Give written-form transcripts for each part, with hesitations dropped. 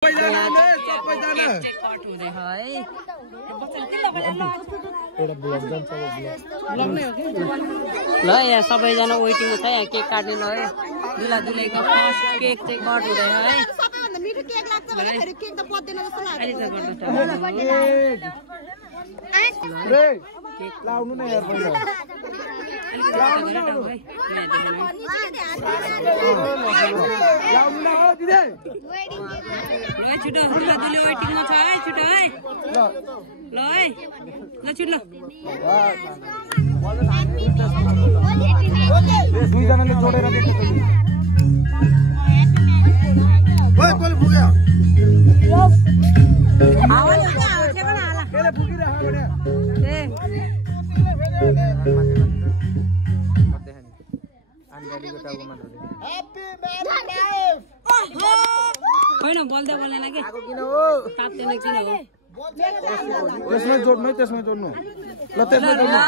ल यहाँ सबैजना वेटिङमा छ यहाँ केक काट्ने ल है दुला दुलैको फर्स्ट केक चाहिँ कट हुँदैन है सबैभन्दा मिठो केक लाग्छ भने फेरि केक त पत्दैन जस्तो लाग्छ केक लाउनु न यार पहिला लाउनु न हो दिदे ल छिटो दुला दुलै वेटिङमा छ है छिटो है ल है ल छिटो दुई जनाले जोडेर देख्छ ओइ कोले फुक्यो आवाज आउँछ के पनि हाला केले फुकिराख भने ए होइन बोल्दै बोल्दैन के ताप्दैन किन हो त्यसमै जोड्नु ल त्यसमै जोड्नु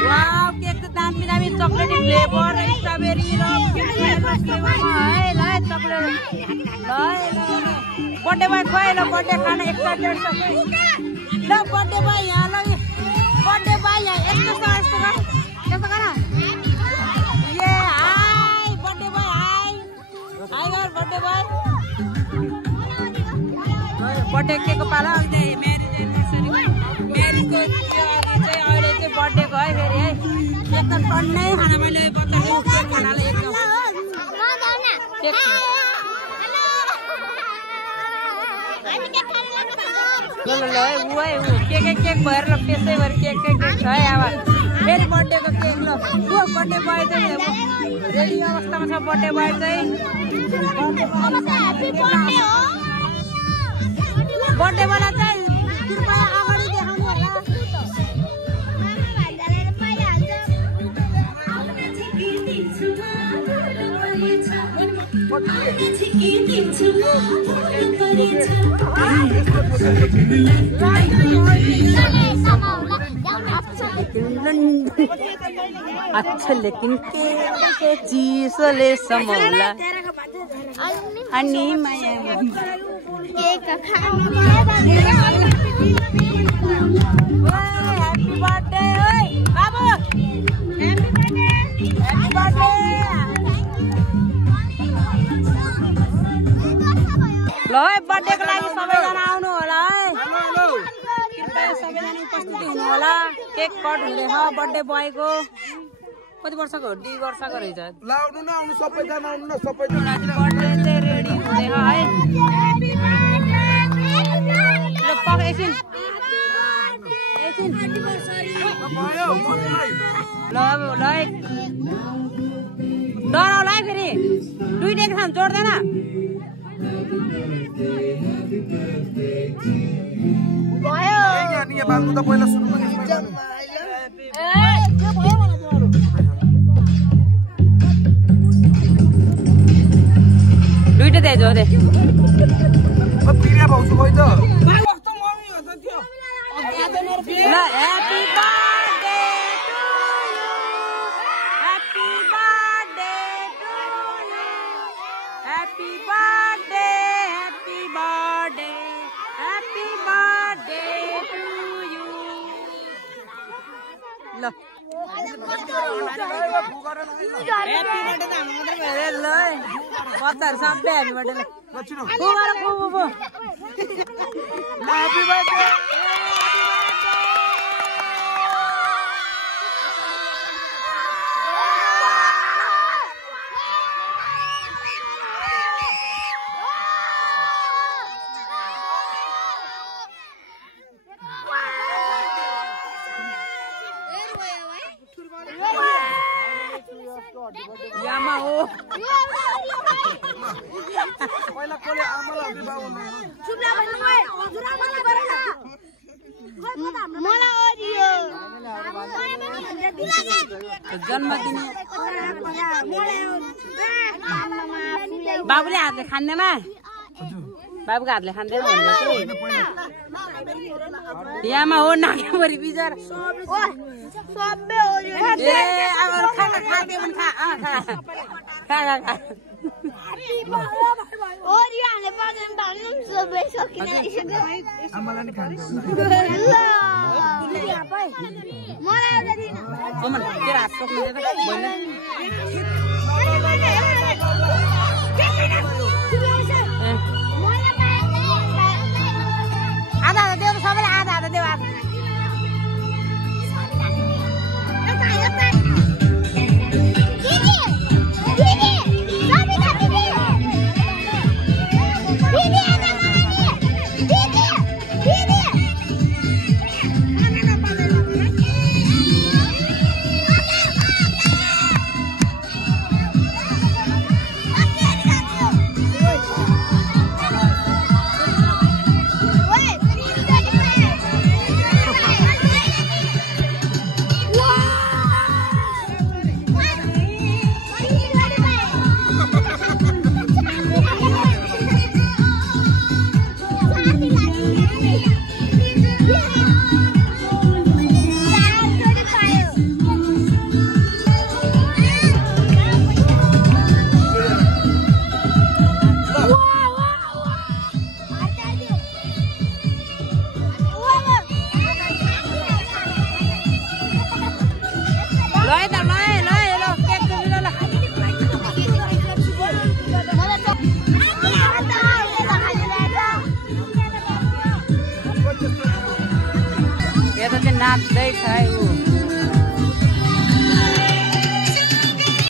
Wow, केक त दामी दामी चकलेटी फ्लेभर स्ट्रबेरी र फ्लेभरमा है ल चकलेट ल बर्थडे बोय खोइ ल बर्थडे खाना एक्साइटेड छ ल बर्थडे बोय यहाँ ल बर्थडे बोय यहाँ यस्तो गर ये हाय बर्थडे बोय हाय यार बर्थडे बोय बर्थडे केको पाला अहिले म्यारेज एनिभर्सरी म्यारेजको चाहिँ अहिले चाहिँ बर्थडेको है फेरि है एकदम टन्नै खाना मैले बताएको केक खानाले एकदम ल केक भएर ल त्यसै भएर केक छ है अब फेरि बर्थडेको केक ल बर्थडे बोय चाहिँ रेडी अवस्थामा छ बर्थडे बोय चाहिँ बर्थडे वाला चाहिँ कृपया अगाडि देखाउनु होला अच्छा लेकिन के चीजले समौला अनि माया केक हैप्पी बर्थडे ओइ बाबु हैप्पी बर्थडे ल है बर्थडेको लागि सबैजना आउनु होला है कृपया सबैजना उपस्थित हुनु होला केक कट हुँदैछ बर्थडे बोयको कति वर्षको 2 वर्षको रहेछ ल आउनु न आउनु सबैजना आउनु न सबैजना बर्थडे चाहिँ रेडी हुँदैछ है ल पक एकछिन ल डराउला है फेरि दुईटै खान जोड्दैन भयो बाल्नु त पहिला सुरु दुईटै दे जोडे प्रिया भाउजू खोइ त ल happy birthday to you happy birthday to you happy birthday happy birthday happy birthday to you ल ह्यापी बर्थडे त हाम्रो मात्रै भयो ल बच्चाहरू सबै ह्यापी बर्थडे ल ह्यापी बर्थडे यामा हो पहिला कोले आमालाई हबी बाउ भन्नु सुब्ला भन्नु भए हजुर आमालाई गरेन मलाई ओरियो जन्मदिन बाबुले हातले खान्दैमा बाबुको हातले खान्दैन भनेको यामा हो नागेभरि बिचरा सबै ओरियो ए अब खा खादियो भने खा खा ओरियो हाल्ने पर्दैन भन्नु सबै सकिन आमालाई नि खान्छ मलाई एउटा दिन अमन तेरो हात पक्नु दे त बोल्न आधा आधा देऊ सबैलाई आधा आधा देऊ आधा नाच्दैछ है ऊ